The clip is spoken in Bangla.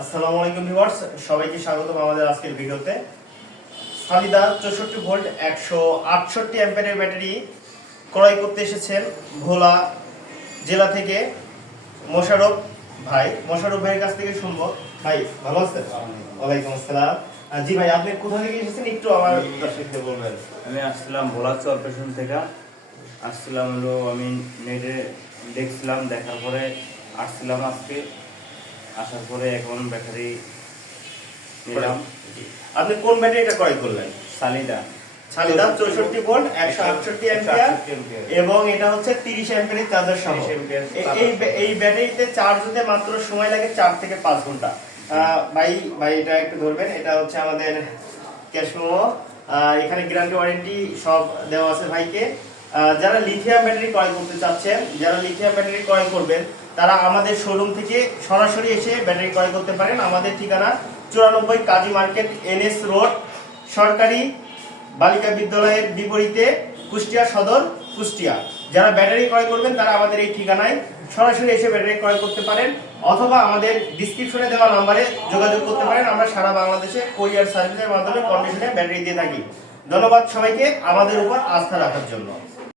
আসসালামু আলাইকুম ভিউয়ার্স, সবাইকে স্বাগতম আমাদের আজকের ভিডিওতে। সালিদা 64 ভোল্ট 168 অ্যাম্পিয়ারের ব্যাটারি ক্রয় করতে এসেছেন ভোলা জেলা থেকে মোশাররফ ভাই। মোশাররফ ভাইয়ের কাছ থেকে শুনবো। ভাই ভালো আছেন? ওয়ালাইকুম আসসালাম। জি ভাই, আপনি কোথা থেকে এসেছেন একটু আমার দর্শকদের বলবেন। আমি আসছিলাম ভোলা চরপেশন থেকে আসছিলাম হলো আমি নেটে দেখছিলাম, দেখার পরে আসছিলাম আজকে, আসার পরে এখন ব্যাটারি নিলাম। আপনি কোন ব্যাটারিটা ক্রয় করলেন? সালিদা সালিদা 64 ভোল্ট 168 অ্যাম্পিয়ার এবং এটা হচ্ছে 30 অ্যাম্পিয়ারের চার্জার সহ। এই ব্যাটারিতে চার্জ হতে মাত্র সময় লাগে 4 থেকে 5 ঘন্টা। ভাই এটা একটু ধরবেন। এটা হচ্ছে আমাদের ক্যাশ মেমো। এখানে গ্যারান্টি ওয়ারেন্টি সব দেওয়া আছে ভাইকে। যারা লিথিয়াম ব্যাটারি ক্রয় করতে চাচ্ছেন, যারা লিথিয়াম ব্যাটারি ক্রয় করবেন, তারা আমাদের শোরুম থেকে সরাসরি এসে ব্যাটারি ক্রয় করতে পারেন। আমাদের ঠিকানা 94 কাজী মার্কেট, NS রোড, সরকারি বালিকা বিদ্যালয়ের বিপরীতে, কুষ্টিয়া সদর, কুষ্টিয়া। যারা ব্যাটারি ক্রয় করবেন তারা আমাদের এই ঠিকানায় সরাসরি এসে ব্যাটারি ক্রয় করতে পারেন, অথবা আমাদের ডেসক্রিপশনে দেওয়া নম্বরে যোগাযোগ করতে পারেন। আমরা সারা বাংলাদেশে কুরিয়ার সার্ভিসের মাধ্যমে কন্ডিশনে ব্যাটারি দিয়ে থাকি। ধন্যবাদ সবাইকে আমাদের উপর আস্থা রাখার জন্য।